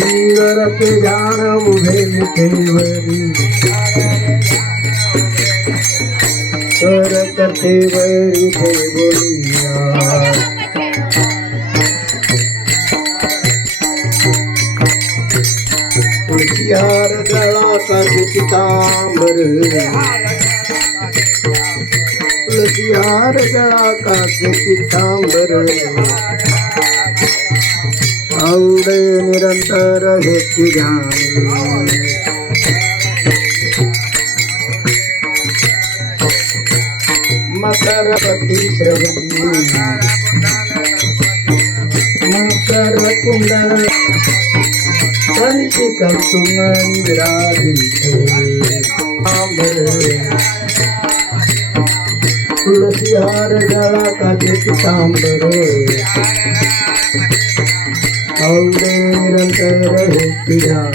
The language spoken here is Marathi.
रखे ध्यान उभे विठेवरी कर कथेवरी ते बोलिया तुळशीहार गळा पितांबर तुळशीहार गळा पितांबर आवडे निरंतर हेची ध्यान मकरवती श्रवणी मकर कुंडल पंचिक सुमंदिरादिते तुळशीहार गळा काचे पितांबर आवडे निरंतर हेची ध्यान